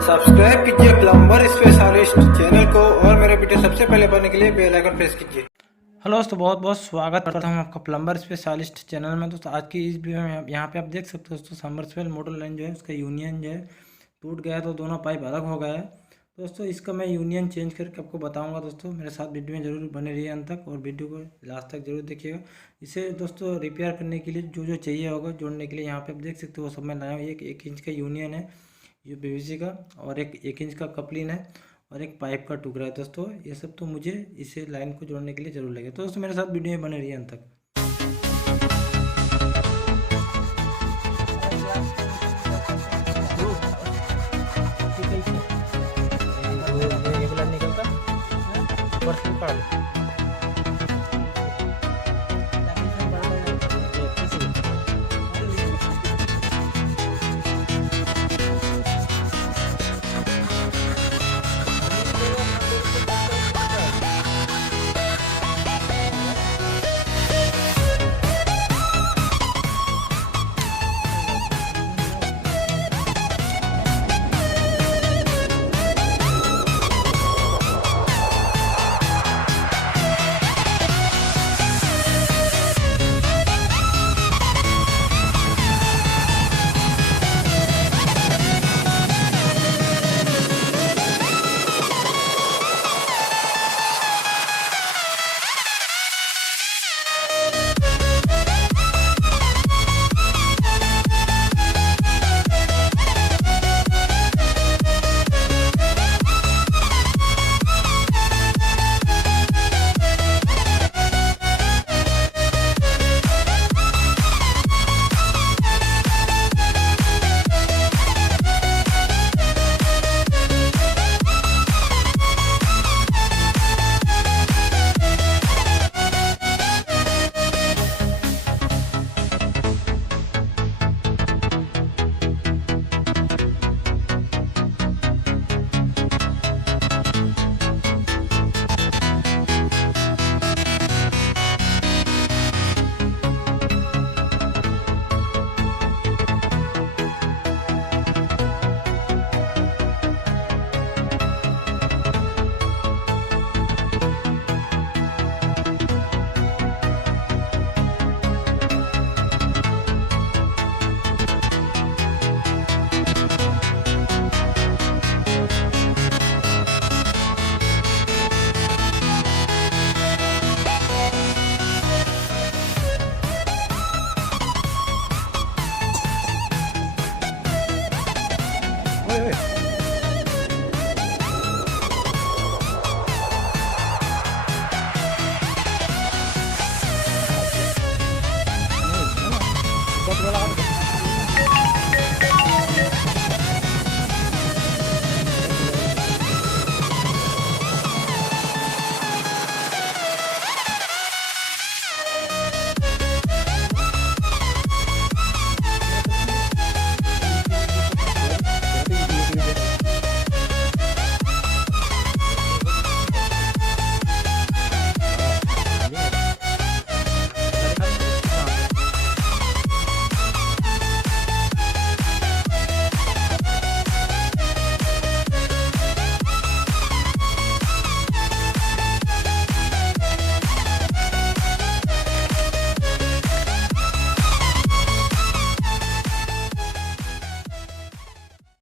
Subscribe कीजिए plumber specialist channel को और मेरे वीडियो सबसे पहले पाने के लिए बेल आइकन प्रेस कीजिए। हेलो दोस्तों, बहुत बहुत स्वागत करता हूं आपका प्लम्बर स्पेशलिस्ट चैनल में। दोस्तों आज की इस वीडियो में यहाँ पे आप देख सकते हो दोस्तों, सबमर्सिबल मोटर लाइन जो है उसका यूनियन जो है टूट गया है, तो दोनों पाइप अलग हो गया है। दोस्तों इसका मैं यूनियन चेंज करके आपको बताऊंगा। दोस्तों मेरे साथ वीडियो में जरूर बने रहिए अंत तक और वीडियो को लास्ट तक जरूर देखिएगा। इसे दोस्तों रिपेयर करने के लिए जो जो चाहिए होगा जोड़ने के लिए यहाँ पे आप देख सकते हो वो सब मैं लाया हूँ। एक इंच का यूनियन है ये पीवीसी का, और एक इंच का कपलिन है, और एक पाइप का टुकड़ा है। दोस्तों ये सब तो मुझे इसे लाइन को जोड़ने के लिए जरूर लगेगा। तो दोस्तों मेरे साथ वीडियो में बने रहिए अंत तक। निकलता